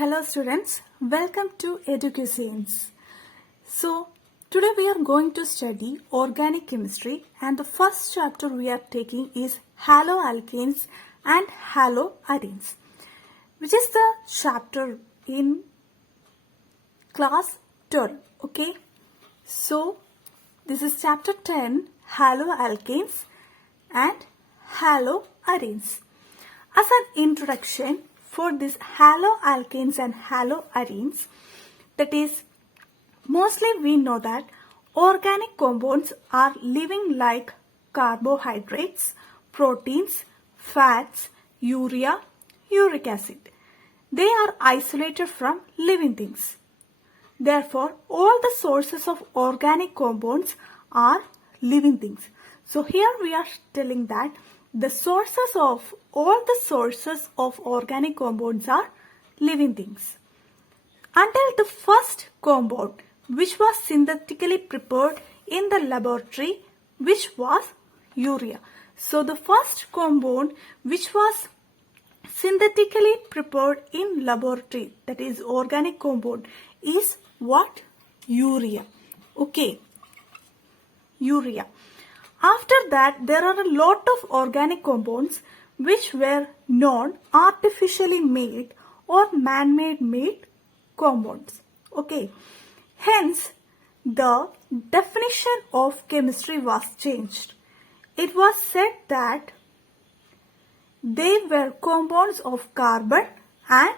Hello students, welcome to EduCuisines. So today we are going to study organic chemistry and the first chapter we are taking is haloalkanes and haloarenes, which is the chapter in class 12. Okay, so this is chapter 10, haloalkanes and haloarenes. As an introduction for this haloalkanes and haloarenes, that is, mostly we know that organic compounds are living like carbohydrates, proteins, fats, urea, uric acid. They are isolated from living things. Therefore, all the sources of organic compounds are living things. So here we are telling that all the sources of organic compounds are living things. Until the first compound which was synthetically prepared in the laboratory, which was urea. So the first compound which was synthetically prepared in laboratory, that is organic compound, is what? Urea. Okay, urea. After that, there are a lot of organic compounds which were non-artificially made or man-made made compounds. Okay, hence the definition of chemistry was changed. It was said that they were compounds of carbon and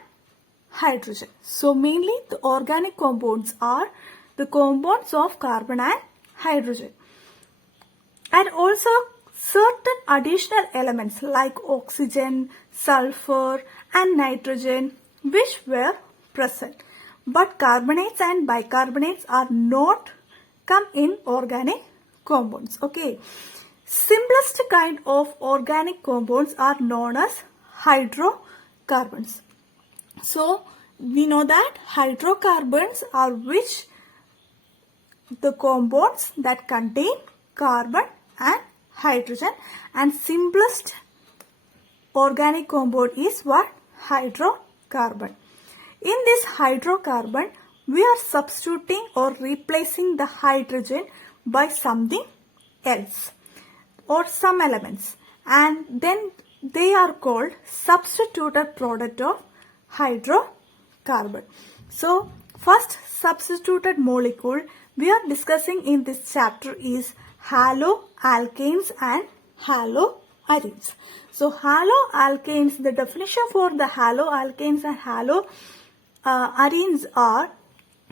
hydrogen. So mainly the organic compounds are the compounds of carbon and hydrogen. And also certain additional elements like oxygen, sulfur and nitrogen which were present. But carbonates and bicarbonates are not come in organic compounds. Okay. Simplest kind of organic compounds are known as hydrocarbons. So we know that hydrocarbons are which the compounds that contain carbon and hydrogen, and simplest organic compound is what? Hydrocarbon. In this hydrocarbon, we are substituting or replacing the hydrogen by something else or some elements, and then they are called substituted product of hydrocarbon. So first substituted molecule we are discussing in this chapter is haloalkanes and haloarenes. So haloalkanes, the definition for the haloalkanes and haloarenes are,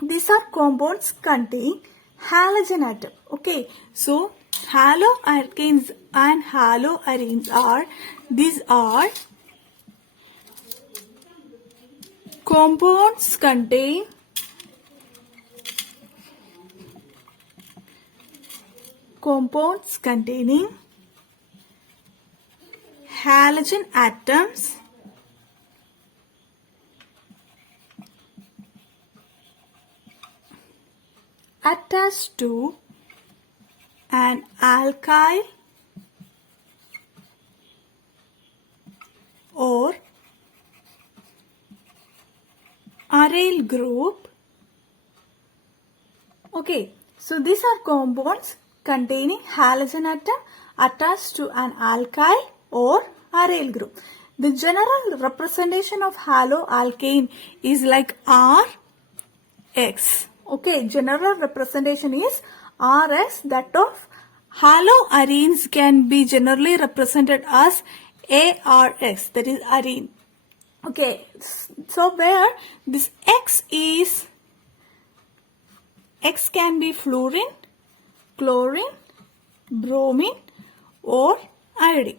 these are compounds containing halogen atom. Okay, so haloalkanes and haloarenes are, these are compounds containing halogen atoms attached to an alkyl or aryl group. Okay, so these are compounds containing halogen atom attached to an alkyl or aryl group. The general representation of haloalkane is like RX. Okay, general representation is RX. That of haloarenes can be generally represented as ARX, that is arene. Okay, so where this X can be fluorine, chlorine, bromine or iodine.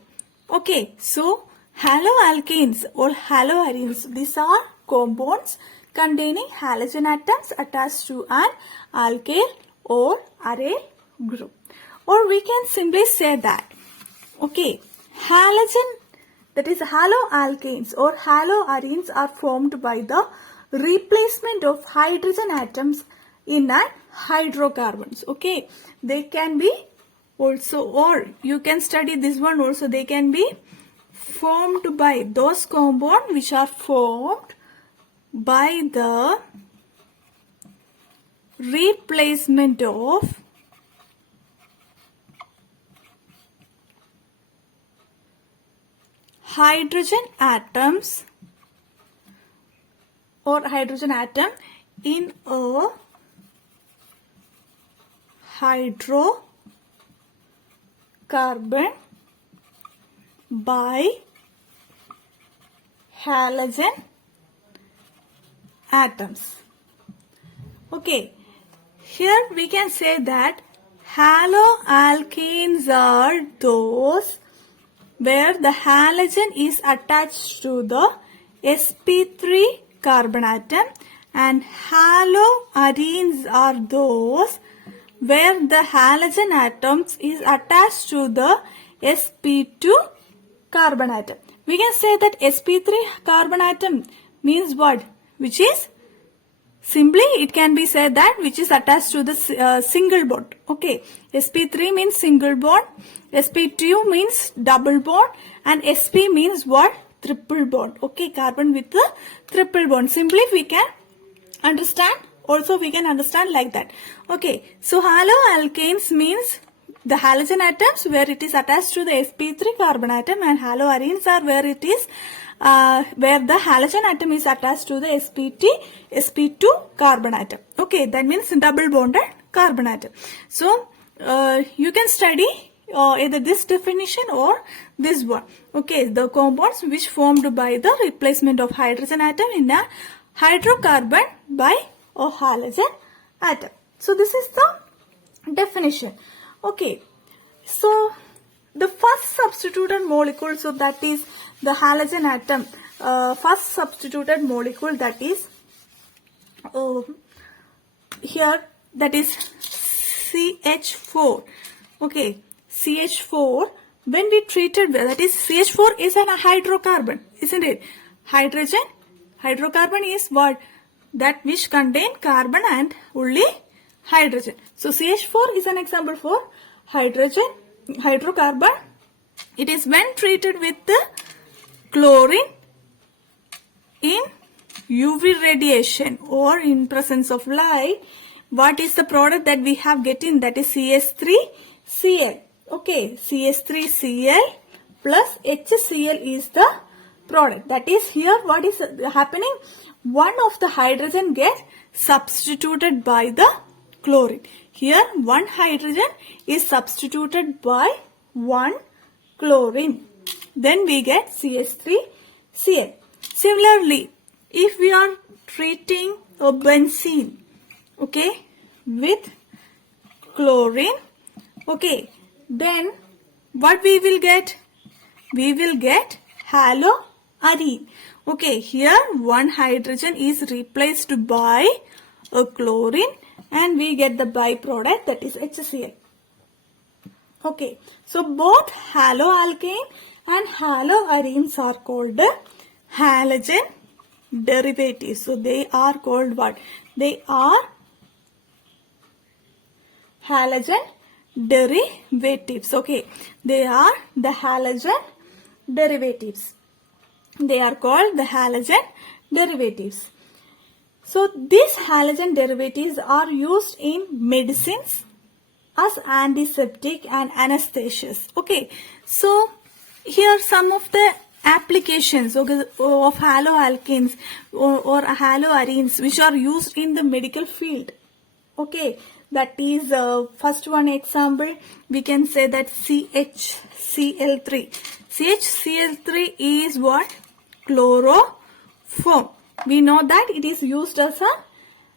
Okay, so haloalkanes or haloarenes, these are compounds containing halogen atoms attached to an alkyl or aryl group. Or we can simply say that, okay, halogen, that is haloalkanes or haloarenes are formed by the replacement of hydrogen atoms in an hydrocarbons. Okay, they can be also, or you can study this one also, they can be formed by those compounds which are formed by the replacement of hydrogen atoms or hydrogen atom in a hydrocarbon by halogen atoms. Okay, here we can say that haloalkanes are those where the halogen is attached to the sp3 carbon atom, and haloarenes are those where the halogen atoms is attached to the sp2 carbon atom. We can say that sp3 carbon atom means what? Which is simply it can be said that which is attached to the single bond. Okay, sp3 means single bond, sp2 means double bond, and sp means what? Triple bond. Okay, carbon with the triple bond. Simply we can understand, also we can understand like that. Okay, so haloalkanes means the halogen atoms where it is attached to the sp3 carbon atom, and haloarenes are where it is where the halogen atom is attached to the sp2 carbon atom. Okay, that means double bonded carbon atom. So you can study either this definition or this one. Okay, the compounds which formed by the replacement of hydrogen atom in a hydrocarbon by a halogen atom. So this is the definition. Okay, so the first substituted molecule, so that is the halogen atom, first substituted molecule, that is here, that is CH4. Okay, CH4, when we treated, that is CH4 is a hydrocarbon, isn't it? Hydrocarbon is what? That which contain carbon and only hydrogen. So CH4 is an example for hydrocarbon. It is when treated with the chlorine in UV radiation or in presence of light. What is the product that we have getting? That is CH3Cl. Okay, CH3Cl plus HCl is the product. That is here what is happening? One of the hydrogen gets substituted by the chlorine. Here one hydrogen is substituted by one chlorine. Then we get CH3Cl. Similarly, if we are treating a benzene, okay, with chlorine, okay, then what we will get? We will get haloarene. Okay, here one hydrogen is replaced by a chlorine and we get the byproduct, that is HCl. Okay, so both haloalkane and haloarenes are called halogen derivatives. So they are called what? They are halogen derivatives. Okay, they are the halogen derivatives. They are called the halogen derivatives. So these halogen derivatives are used in medicines as antiseptic and anesthesias. Okay, so here some of the applications of haloalkanes or haloarenes which are used in the medical field. Okay, that is first one example we can say that CHCl3. CHCl3 is what? Chloroform. We know that it is used as an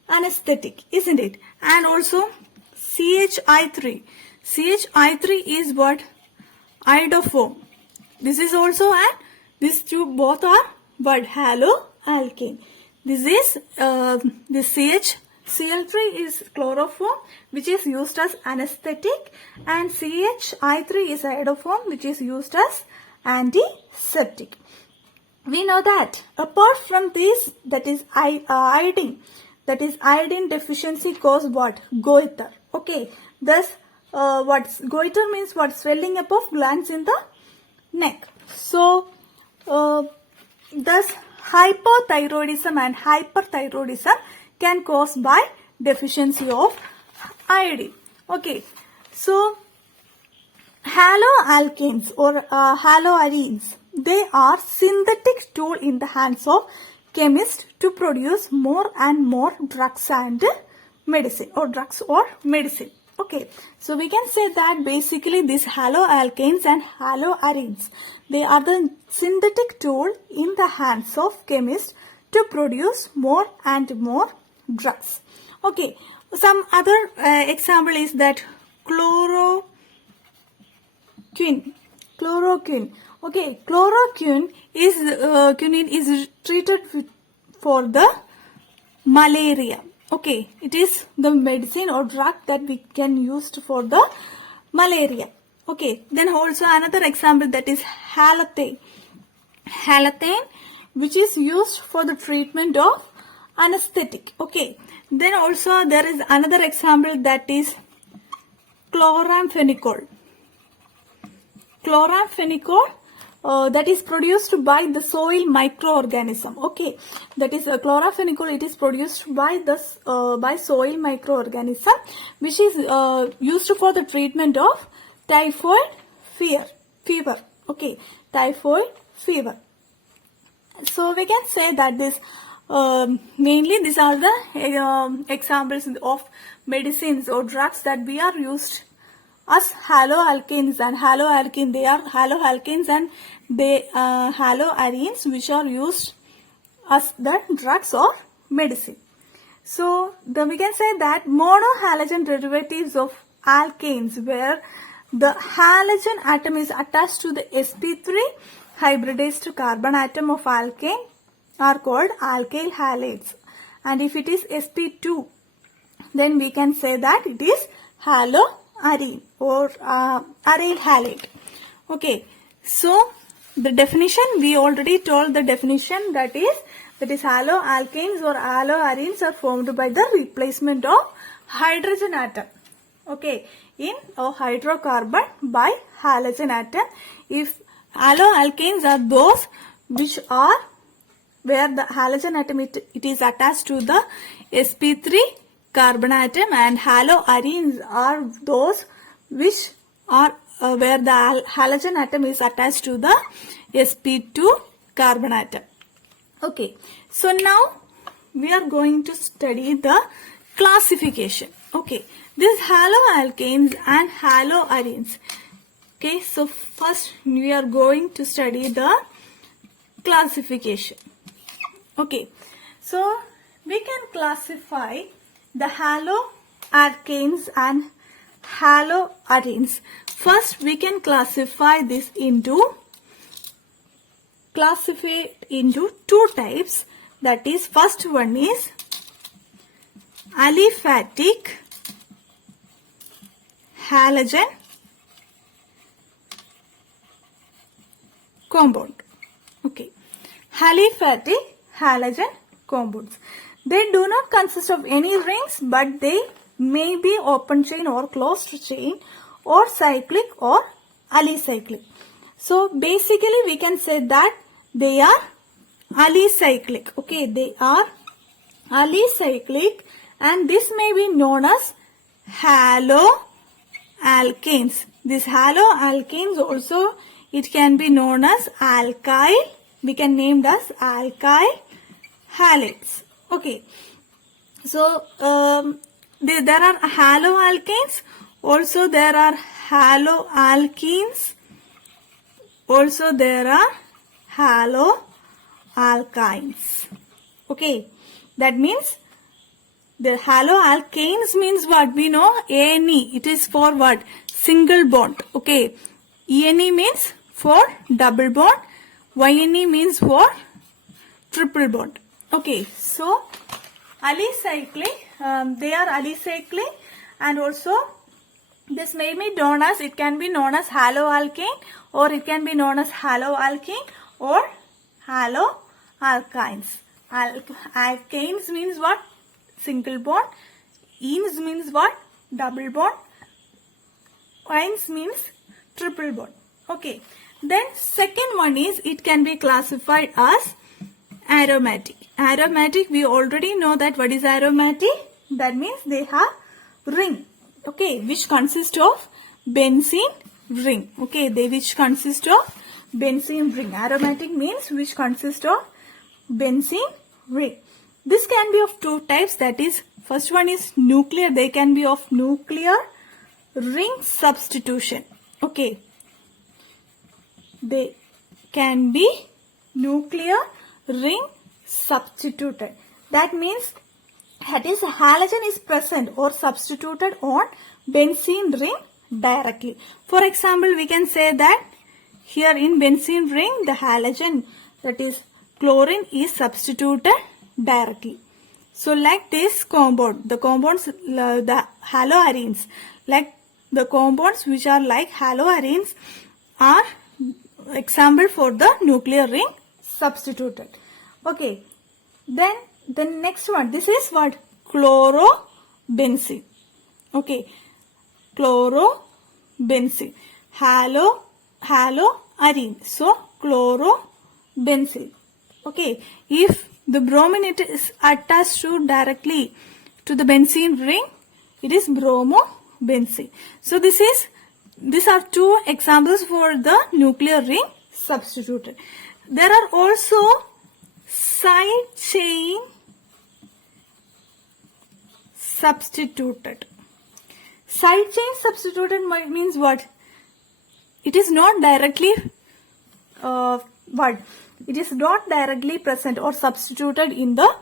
anesthetic, isn't it? And also CHI3. CHI3 is what? Iodoform. This is also an, these two both are what? Haloalkane. This is this CHCl3 is chloroform which is used as anesthetic, and CHI3 is iodoform which is used as antiseptic. We know that apart from this, that is iodine, that is iodine deficiency cause what? Goiter. Okay, thus what goiter means? What? Swelling up of glands in the neck. So thus hypothyroidism and hyperthyroidism can cause by deficiency of iodine. Okay, so haloalkanes or haloarenes, they are synthetic tool in the hands of chemists to produce more and more drugs and medicine, or drugs or medicine. Okay, so we can say that basically these haloalkanes and haloarenes, they are the synthetic tool in the hands of chemists to produce more and more drugs. Okay, some other example is that chloroquine. Okay, chloroquine is treated for the malaria. Okay, it is the medicine or drug that we can use for the malaria. Okay, then also another example, that is halothane. Halothane, which is used for the treatment of anesthetic. Okay, then also there is another example, that is chloramphenicol. Chloramphenicol, that is produced by the soil microorganism. Okay, that is chloramphenicol, it is produced by the by soil microorganism, which is used for the treatment of typhoid fever. Okay, typhoid fever. So we can say that this mainly these are the examples of medicines or drugs that we are used as haloalkanes and haloalkane. They are haloalkanes and they haloarenes, which are used as the drugs or medicine. So then we can say that monohalogen derivatives of alkanes, where the halogen atom is attached to the sp3 hybridized carbon atom of alkane, are called alkyl halides. And if it is sp2, then we can say that it is haloarene or aryl halide. Okay, so the definition, we already told the definition, that is haloalkanes or haloarenes are formed by the replacement of hydrogen atom. Okay, in a hydrocarbon by halogen atom. If haloalkanes are those which are where the halogen atom it is attached to the sp3 carbon atom, and haloarenes are those which are where the halogen atom is attached to the sp2 carbon atom. Okay, so now we are going to study the classification. Okay, these haloalkanes and haloarenes. Okay, so first we are going to study the classification. Okay, so we can classify the haloalkanes and haloarenes. First we can classify this into two types. That is, first one is aliphatic halogen compound. Okay, aliphatic halogen compounds. They do not consist of any rings, but they may be open chain or closed chain or cyclic or alicyclic. So basically we can say that they are alicyclic. Okay, they are alicyclic, and this may be known as haloalkanes. These haloalkanes also, it can be known as alkyl. We can name as alkyl halides. Okay, so there are haloalkanes, also there are haloalkenes, also there are haloalkynes. Okay, that means the haloalkanes means what? We know ANE, it is for what? Single bond. Okay, ENE means for double bond, YNE means for triple bond. Okay, so alicyclic, they are alicyclic, and also this may be known as, it can be known as haloalkane, or it can be known as haloalkene or haloalkynes. Alkanes means what? Single bond. Enes means what? Double bond. Kynes means triple bond. Okay, then second one is, it can be classified as Aromatic. Aromatic, we already know that what is aromatic. That means they have ring, okay, which consists of benzene ring. Okay, they which consist of benzene ring. Aromatic means which consists of benzene ring. This can be of two types, that is, first one is nuclear. They can be of nuclear ring substitution. Okay, they can be nuclear ring substituted. That means that is halogen is present or substituted on benzene ring directly. For example, we can say that here in benzene ring the halogen, that is chlorine, is substituted directly. So like this compound, the compounds, the haloarenes, like the compounds which are like haloarenes are example for the nuclear ring substituted. Okay, then the next one, this is what? Chlorobenzene. Okay, chlorobenzene. Haloarene. So chlorobenzene. Okay, if the bromine is attached to directly to the benzene ring, it is bromobenzene. So these are two examples for the nuclear ring substituted. There are also side chain substituted. Side chain substituted means what? It is not directly It is not directly present or substituted in the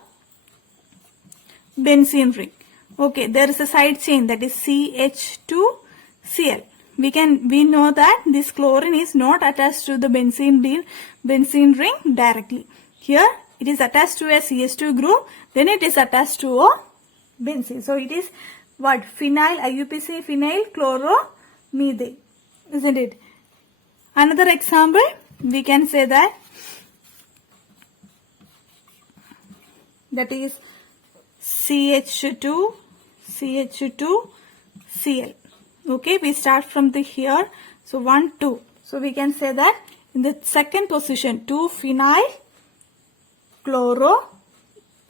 benzene ring. Okay, there is a side chain, that is CH2Cl. We know that this chlorine is not attached to the benzene ring directly. Here it is attached to a CH2 group, then it is attached to a benzene. So it is what? Phenyl, IUPAC phenyl chloromethane, isn't it? Another example, we can say that is CH2Cl. Okay, we start from the here. So 1, 2. So we can say that in the second position 2 phenyl chloro,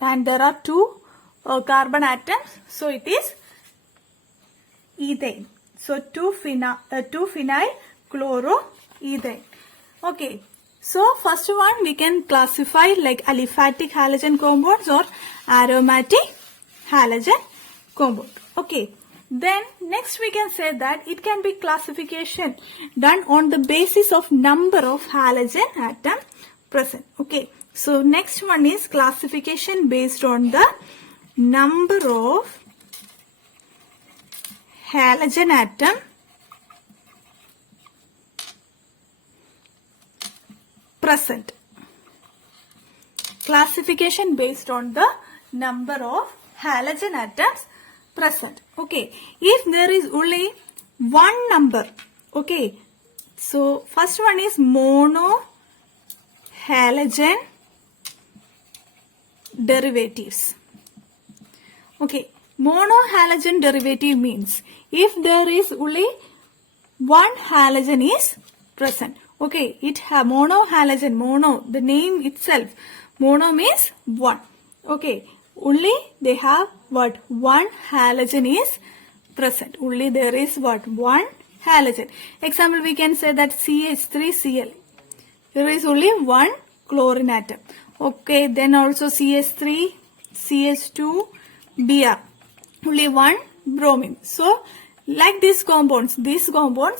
and there are 2 carbon atoms. So it is ethane. So 2 phenyl chloroethane. Okay. So first one we can classify like aliphatic halogen compounds or aromatic halogen compound. Okay. Then next we can say that it can be classification done on the basis of number of halogen atom present. Okay. So next one is classification based on the number of halogen atom present. Classification based on the number of halogen atoms present. Okay, if there is only one number, okay, so first one is monohalogen derivatives. Okay, monohalogen derivative means if there is only one halogen is present. Okay, it have monohalogen, the name itself, mono means one. Okay, only they have what? One halogen is present. Only there is what? One halogen. Example, we can say that CH3Cl. There is only one chlorine atom. Okay, then also CH3, CH2Br. Only one bromine. So, like these compounds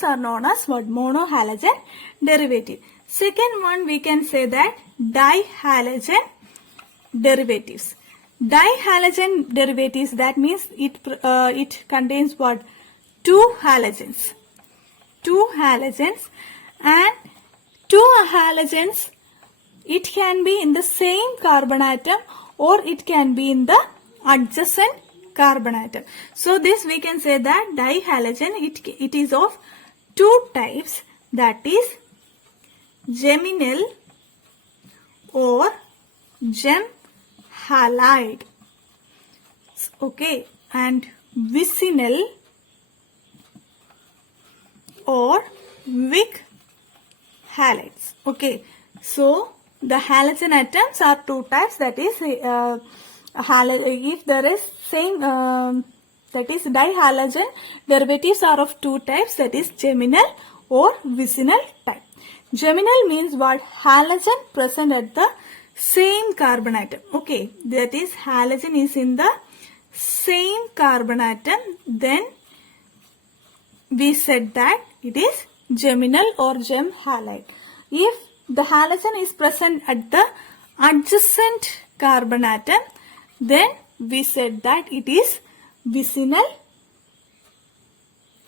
are known as what? Monohalogen derivative. Second one, we can say that dihalogen derivatives. Dihalogen derivatives, that means it contains what? Two halogens, and two halogens, it can be in the same carbon atom or it can be in the adjacent carbon atom. So this we can say that dihalogen, it is of two types, that is geminal or gem halide. Okay, and vicinal or Wick halides. Okay, so the halogen atoms are two types, that is if there is same that is dihalogen derivatives are of two types, that is geminal or vicinal type. Geminal means what? Halogen present at the same carbon atom. Okay, that is halogen is in the same carbon atom, then we said that it is geminal or gem halide. If the halogen is present at the adjacent carbon atom, then we said that it is vicinal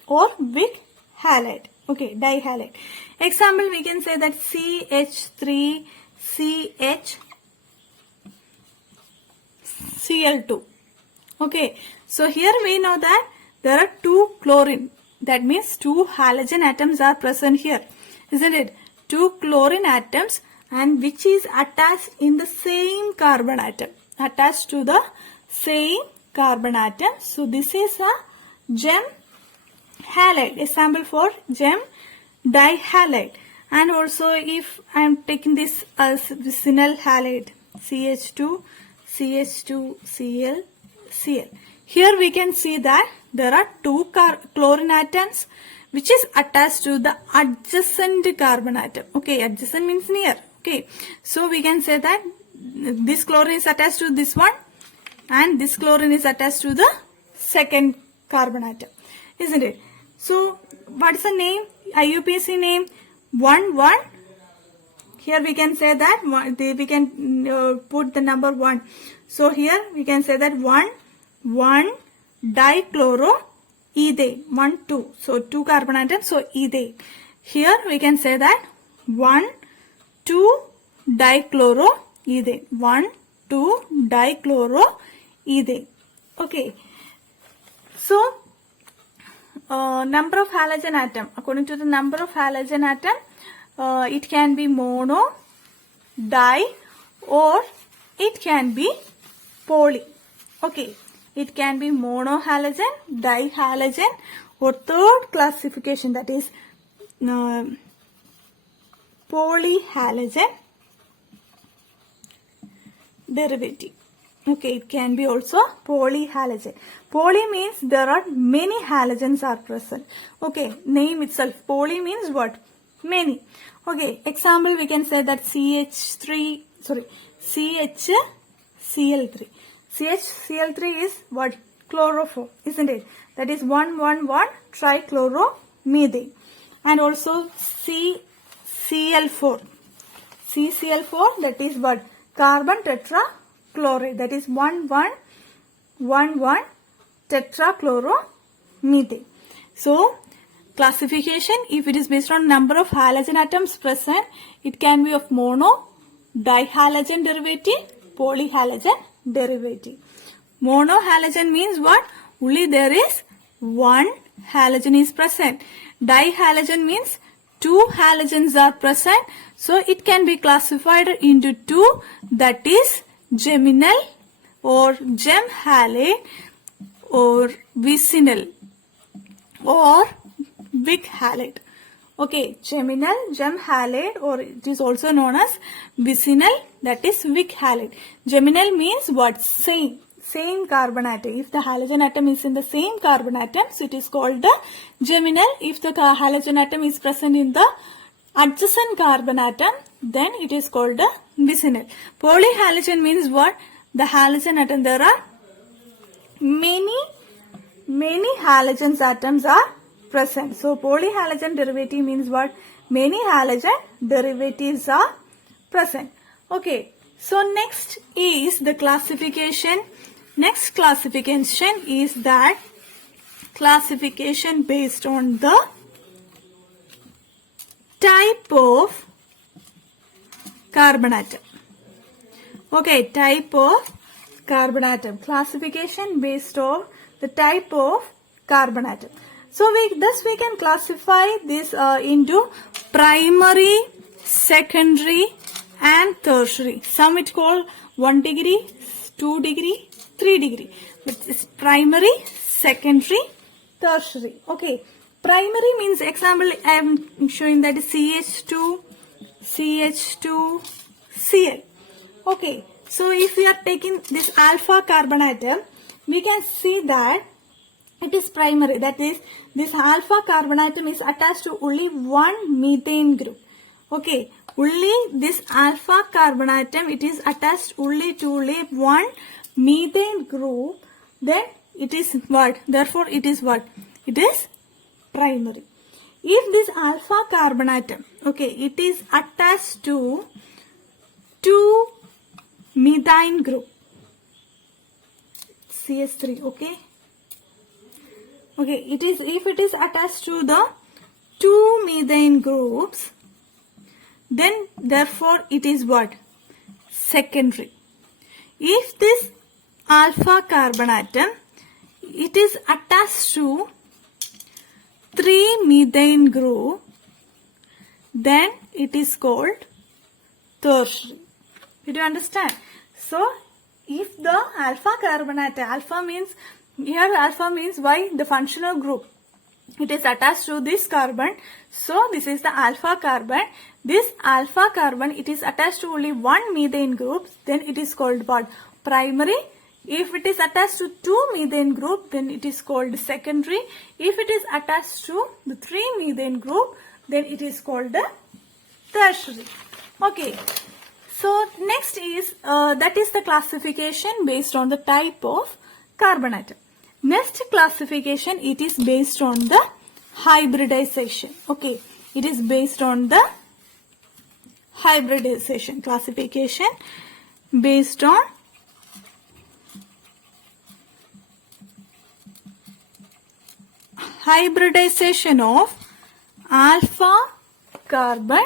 or weak halide. Okay, dihalide. Example, we can say that CH3CHCl2. Okay, so here we know that there are two chlorine. That means two halogen atoms are present here, isn't it? Two chlorine atoms, and which is attached in the same carbon atom. Attached to the same carbon atom. So this is a gem halide. Example for gem dihalide. And also if I am taking this as vicinal halide, CH2, CH2, Cl, Cl. Here we can see that there are two chlorine atoms which is attached to the adjacent carbon atom. Okay, adjacent means near. Okay, so we can say that this chlorine is attached to this one and this chlorine is attached to the second carbon atom, isn't it? So what is the name? IUPAC name 1,1. Here we can say that we can put the number 1. So here we can say that 1,1-dichloroethane. 1, 2. So 2 carbon atoms. So ethane. Here we can say that 1,2-dichloroethane. 1,2-dichloroethane. Okay. So number of halogen atom. According to the number of halogen atom, it can be mono, di, or it can be poly. Okay, it can be monohalogen, dihalogen, or third classification, that is polyhalogen derivative. Okay, it can be also polyhalogen. Poly means there are many halogens are present. Okay, name itself. Poly means what? Many. Okay, example we can say that CHCl3. CHCl3 is what? Chloroform, isn't it? That is 1,1,1-trichloromethane. And also CCl4. CCl4, that is what? Carbon tetrachloride. That is 1,1,1-tetrachloromethane. So classification, if it is based on number of halogen atoms present, it can be of mono, dihalogen derivative, polyhalogen derivative. Monohalogen means what? Only there is one halogen is present. Dihalogen means two halogens are present. So it can be classified into two, that is geminal or gem halide or vicinal or weak halide. Okay, geminal, gem halide, or it is also known as vicinal, that is weak halide. Geminal means what? Same carbon atom. If the halogen atom is in the same carbon atom, so it is called the geminal. If the halogen atom is present in the adjacent carbon atom, then it is called the vicinal. Polyhalogen means what? The halogen atom, there are many halogen atoms are present. So polyhalogen derivative means what? Many halogen derivatives are present. Okay, so next is the classification. Next classification is that classification based on the type of carbon atom. Okay, type of carbon atom. Classification based on the type of carbon atom. So thus we can classify this into primary, secondary and tertiary. Some it called 1 degree, 2 degree, 3 degree. But it's primary, secondary, tertiary. Okay. Primary means, example I am showing that is CH2, Cl. Okay, so if we are taking this alpha carbon atom, we can see that it is primary. That is, this alpha carbon atom is attached to only one methane group. Okay, only this alpha carbon atom, it is attached only to one methane group. Then it is what? Therefore, it is what? It is primary. If this alpha carbon atom, okay, it is attached to two methyne group, CS3, okay. Okay, if it is attached to the two methane groups, then therefore it is what? Secondary. If this alpha carbon atom, it is attached to three methane group, then it is called tertiary. Did you understand? So, if the alpha carbon atom, alpha means, here alpha means why? The functional group. It is attached to this carbon. So, this is the alpha carbon. This alpha carbon, it is attached to only one methane group. Then it is called what? Primary. If it is attached to two methane group, then it is called secondary. If it is attached to the three methane group, then it is called the tertiary. Okay. So, next is, that is the classification based on the type of carbon atom. Next classification, it is based on the hybridization. Okay, it is based on the hybridization classification based on hybridization of alpha carbon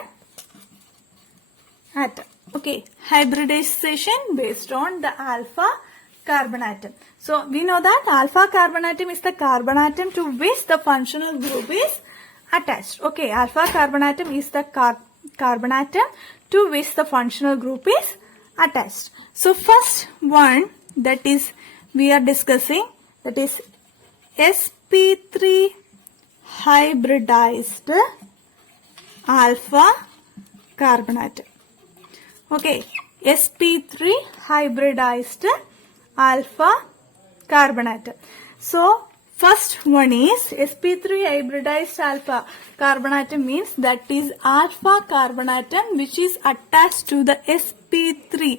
atom. Okay, hybridization based on the alpha carbon atom. So, we know that alpha carbon atom is the carbon atom to which the functional group is attached. Okay, alpha carbon atom is the carbon atom to which the functional group is attached. So, first one that is we are discussing, that is sp3 hybridized alpha carbon atom. Okay, sp3 hybridized alpha carbon atom. So, first one is sp3 hybridized alpha carbon atom means that is alpha carbon atom which is attached to the sp3.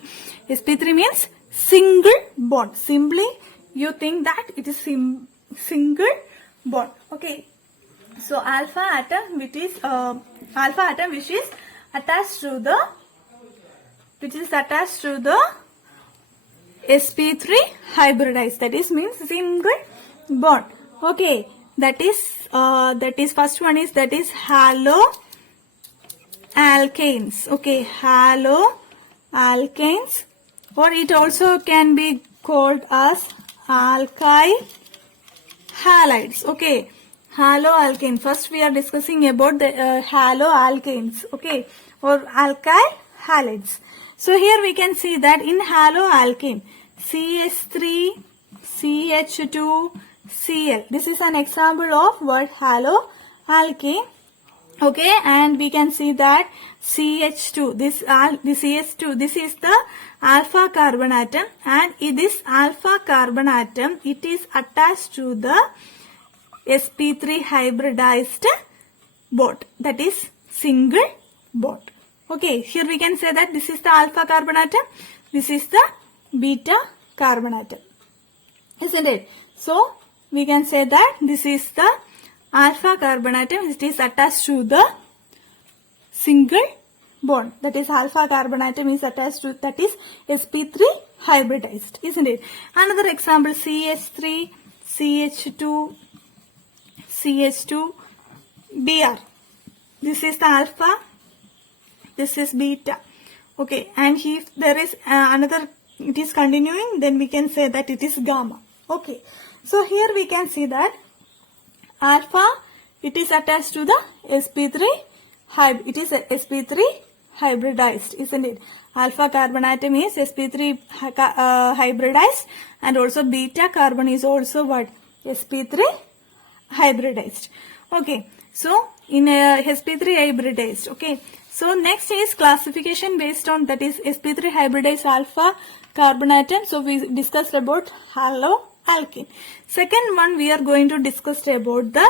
sp3 means single bond. Simply you think that it is single bond. Okay. So, alpha atom which is attached to the sp3 hybridized, that is means single bond. Okay, that is first one is that is haloalkanes. Okay, haloalkanes, or it also can be called as alkyl halides. Okay, haloalkane. First we are discussing about the haloalkanes. Okay, or alkyl halides. So here we can see that in haloalkane, CH3, CH2, Cl. This is an example of what haloalkane. Okay, and we can see that CH2, this CH2, this is the alpha carbon atom, and this alpha carbon atom, it is attached to the sp3 hybridized bond, that is single bond. Okay, here we can say that this is the alpha carbon atom, this is the beta carbon atom, isn't it? So, we can say that this is the alpha carbon atom, it is attached to the single bond, that is alpha carbon atom is attached to, that is sp3 hybridized, isn't it? Another example, CH3, CH2, CH2, Br. This is the alpha, this is beta. Okay, and if there is another, it is continuing, then we can say that it is gamma. Okay, so here we can see that alpha, it is attached to the sp3 it is a sp3 hybridized, isn't it? Alpha carbon atom is sp3 hybridized, and also beta carbon is also what? sp3 hybridized. Okay, so in sp3 hybridized, okay, So next is classification based on, that is sp3 hybridized alpha carbon atom. So we discussed about haloalkene. Second one, we are going to discuss about the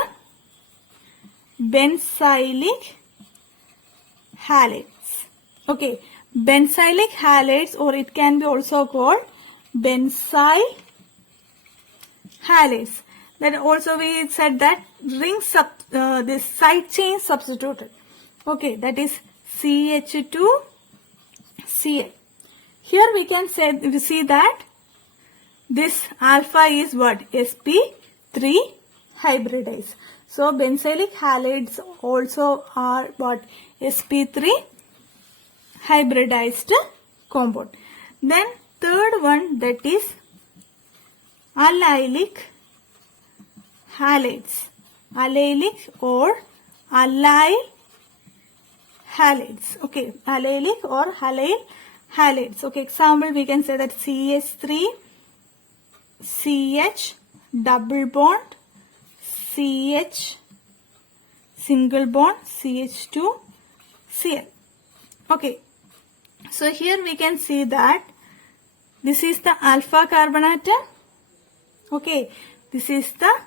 benzylic halides. Okay, benzylic halides, or it can be also called benzyl halides. Then also we said that this side chain substituted. Okay, that is CH2Cl. Here we can say, we see that this alpha is what? sp3 hybridized. So benzylic halides also are what? sp3 hybridized compound. Then third one, that is allylic halides. Allylic or allyl halides. Okay, allylic or allyl halides. Okay, example we can say that CH3, CH double bond, CH single bond, CH2, Cl. Okay, so here we can see that this is the alpha carbon atom. Okay, this is the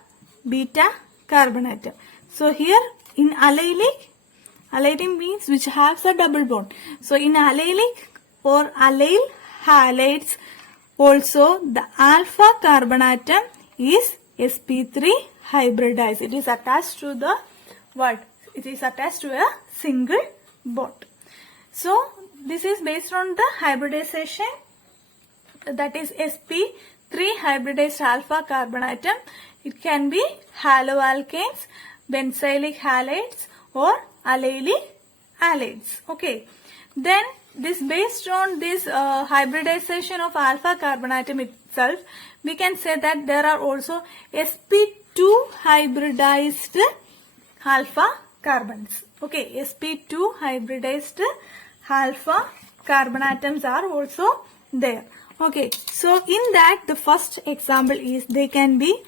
beta carbon atom. So here in allylic, allylic means which has a double bond. So in allylic or allyl halides, also the alpha carbon atom is sp3 hybridized. It is attached to the what? It is attached to a single bond. So this is based on the hybridization, that is sp3 hybridized alpha carbon atom. It can be haloalkanes, benzylic halides or allylic halides. Okay. Then this, based on this hybridization of alpha carbon atom itself, we can say that there are also sp2 hybridized alpha carbons. Okay, sp2 hybridized alpha carbon atoms are also there. Okay, so in that the first example is they can be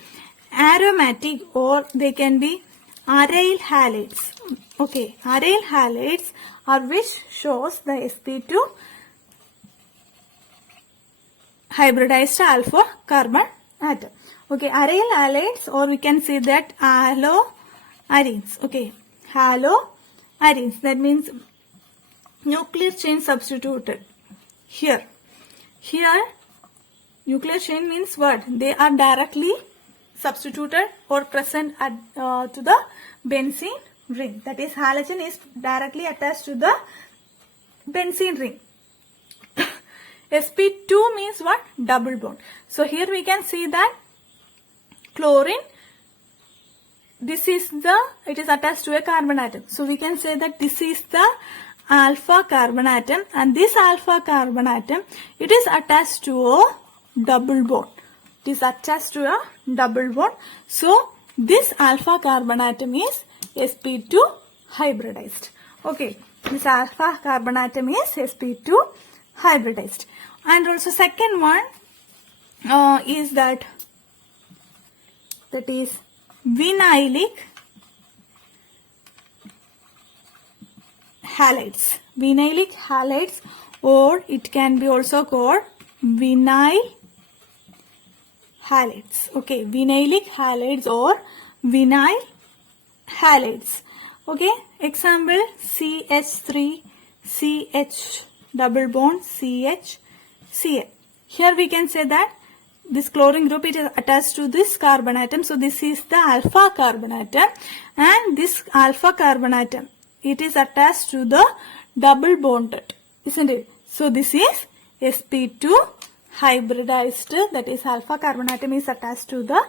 aromatic or they can be aryl halides. Okay, aryl halides are which shows the sp2 hybridized alpha carbon atom. Okay, aryl halides, or we can say that haloarenes. Okay, haloarenes, that means nuclear chain substituted. Here nuclear chain means what? They are directly substituted or present at to the benzene ring. That is, halogen is directly attached to the benzene ring. sp2 means what? Double bond. So here we can see that chlorine, this is the, it is attached to a carbon atom. So we can say that this is the alpha carbon atom, and this alpha carbon atom, it is attached to a double bond. It is attached to a double bond. So this alpha carbon atom is sp2 hybridized. Okay, this alpha carbon atom is sp2 hybridized. And also second one is that is vinylic halides. Vinylic halides, or it can be also called vinyl halides. Okay, vinylic halides or vinyl halides. Okay, example CH3, CH double bond, CH, Cl. Here we can say that this chlorine group, it is attached to this carbon atom. So this is the alpha carbon atom, and this alpha carbon atom, it is attached to the double bonded, isn't it? So this is sp2 hybridized, that is alpha carbon atom is attached to the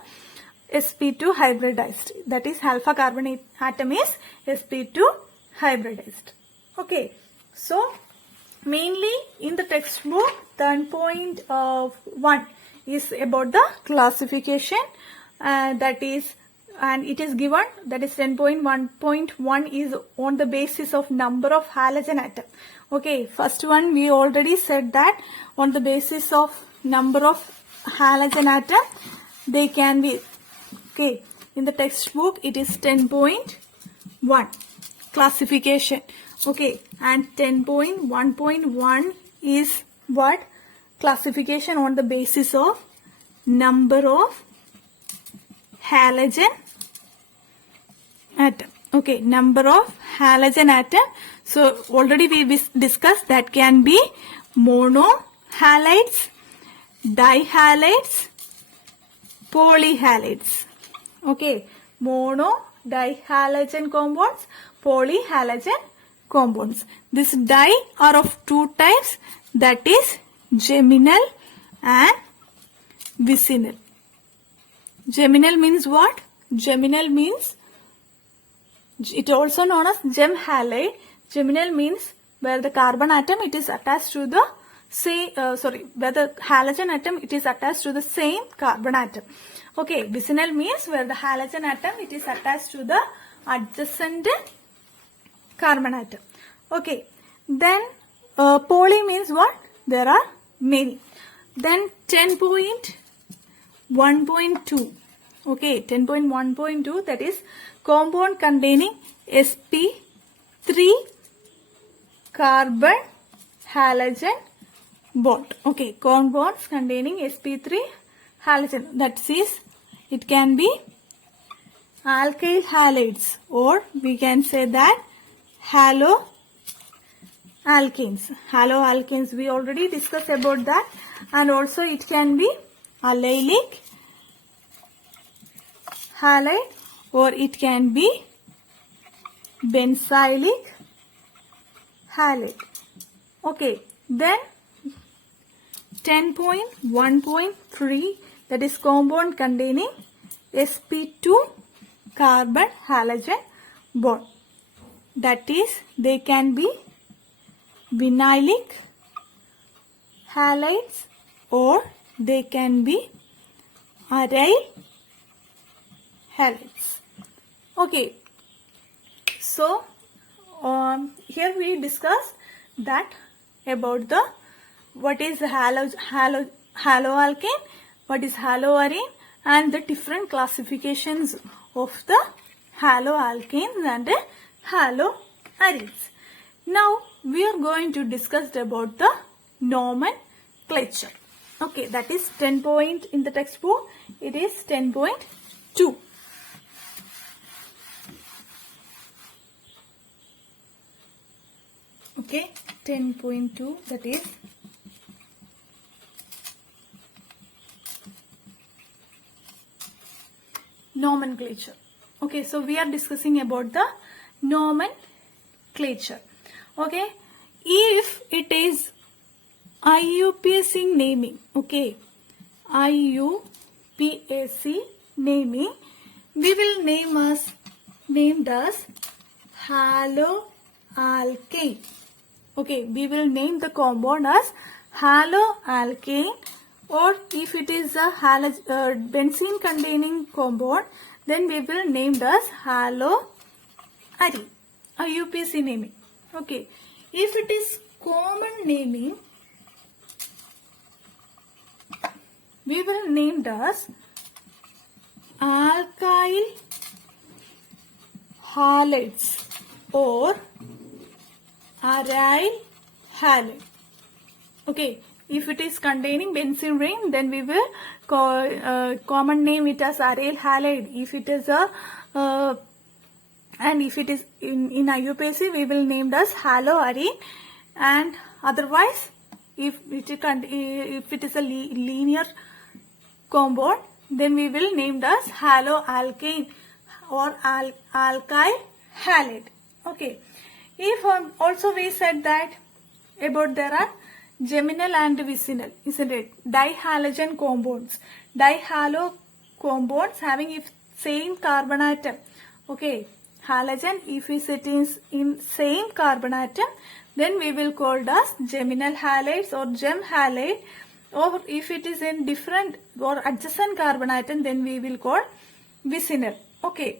sp2 hybridized, that is alpha carbon atom is sp2 hybridized. Okay, so mainly in the textbook 10.1 is about the classification, that is, and it is given, that is 10.1.1 is on the basis of number of halogen atom. Okay, first one we already said that on the basis of number of halogen atom they can be. Okay, in the textbook it is 10.1 classification. Okay, and 10.1.1 is what? Classification on the basis of number of halogen atom. Okay, number of halogen atom. So already we discussed that can be monohalides, dihalides, polyhalides. Okay, mono, dihalogen compounds, polyhalogen compounds. This di are of two types, that is geminal and vicinal. Geminal means what? Geminal means, it also known as gem halide. Geminal means where the carbon atom it is attached to the same, where the halogen atom it is attached to the same carbon atom. Okay, vicinal means where the halogen atom it is attached to the adjacent carbon atom. Okay, then poly means what? There are many. Then 10.1.2. Okay, 10.1.2, that is compound containing sp3 carbon halogen bond. Okay, compounds containing sp3 halogen, that is, it can be alkyl halides, or we can say that haloalkanes. Haloalkanes, we already discussed about that. And also it can be allylic halide, or it can be benzylic halide. Okay, then 10.1.3, that is compound containing sp2 carbon halogen bond, that is, they can be vinylic halides, or they can be aryl halides. Okay, so here we discuss that about the what is haloalkane, what is haloarine, and the different classifications of the haloalkanes and haloarines. Now we are going to discuss about the nomenclature. Okay, that is 10 point in the textbook. It is 10.2. Okay, 10.2, that is nomenclature. Okay, so we are discussing about the nomenclature. Okay, if it is IUPAC naming, okay, IUPAC naming, we will named as haloalkane. Okay, we will name the compound as haloalkane, or if it is a benzene containing compound, then we will name as haloarine. IUPAC naming. Okay, if it is common naming, we will name as alkyl halides or aryl halide. Okay, if it is containing benzene ring, then we will call common name it as aryl halide. If it is a and if it is in IUPAC, we will name as haloarine. And otherwise, if it is a linear compound, then we will name as haloalkane or alkyl halide. Okay. If also we said that about there are geminal and vicinal, isn't it? Dihalogen compounds. Dihalo compounds having if same carbon atom. Okay. Halogen, if it is in same carbon atom, then we will call it as geminal halides or gem halide. Or if it is in different or adjacent carbon atom, then we will call vicinal. Okay.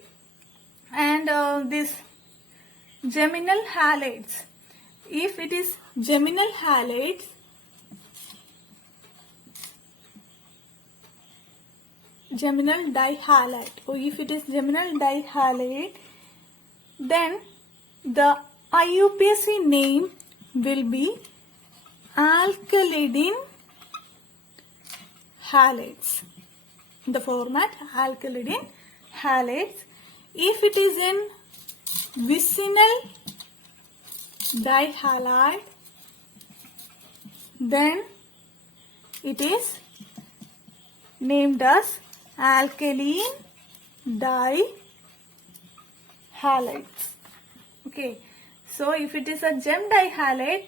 And this geminal halides, if it is geminal halides, geminal dihalide, or if it is geminal dihalide, then the IUPAC name will be alkylidine halides. In the format alkylidine halides. If it is in vicinal dihalide, then it is named as alkaline dihalides. Okay, so if it is a gem dihalide,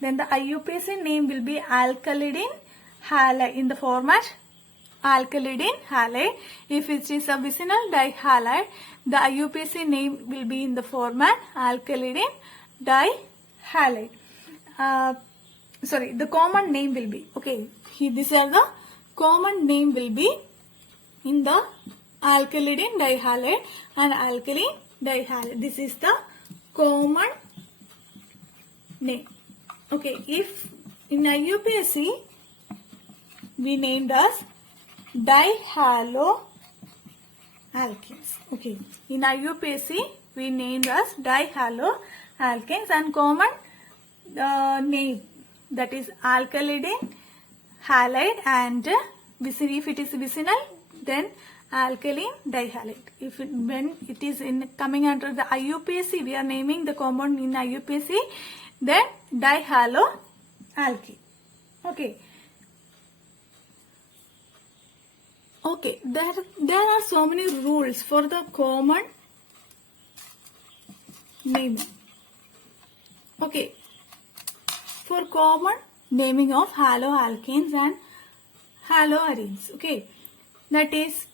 then the IUPAC name will be alkylidine halide in the format alkylidine halide. If it is a vicinal dihalide, the IUPAC name will be in the format alkylidine dihalide. The common name will be, okay, these are the common name will be in the alkylidine dihalide and alkaline dihalide. This is the common name. Okay, if in IUPAC we named as dihaloalkanes. Okay, in IUPAC we named as dihaloalkanes and common name, that is alkylidine halide, and if it is vicinal, then alkaline dihalide. When it is in coming under the IUPAC, we are naming the compound in IUPAC, then dihaloalkane. Okay. Okay, there are so many rules for the common naming. Okay, for common naming of haloalkanes and haloarenes. Okay, that is,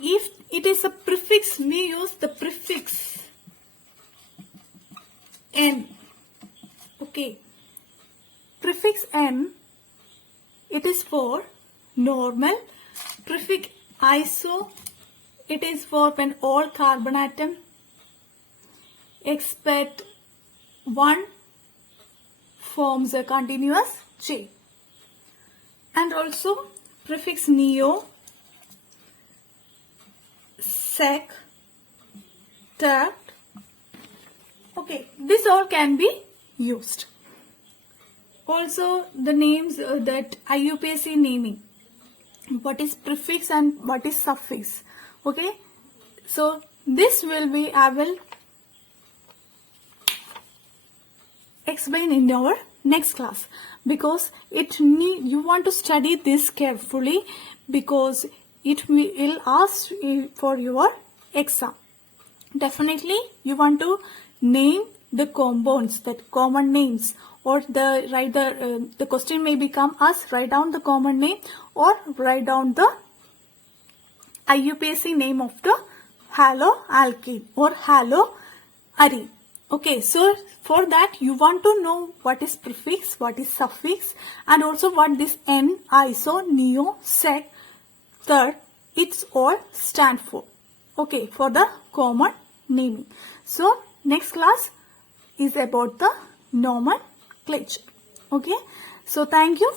if it is a prefix, we use the prefix N. Okay, prefix N, it is for normal. Prefix iso, it is for when all carbon atom except one forms a continuous chain. And also prefix neo, sec, tert. Okay, this all can be used. Also the names that IUPAC naming, what is prefix and what is suffix. Okay, so this will be, I will explain in our next class, because you want to study this carefully, because it will ask for your exam. Definitely you want to name the compounds, that common names, or the question may become as write down the common name or write down the IUPAC name of the haloalkane or haloarene. Okay, so for that you want to know what is prefix, what is suffix, and also what this N, iso, neo, sec, tert, it's all stand for. Okay, for the common naming. So next class is about the nomenclature. Okay, so thank you.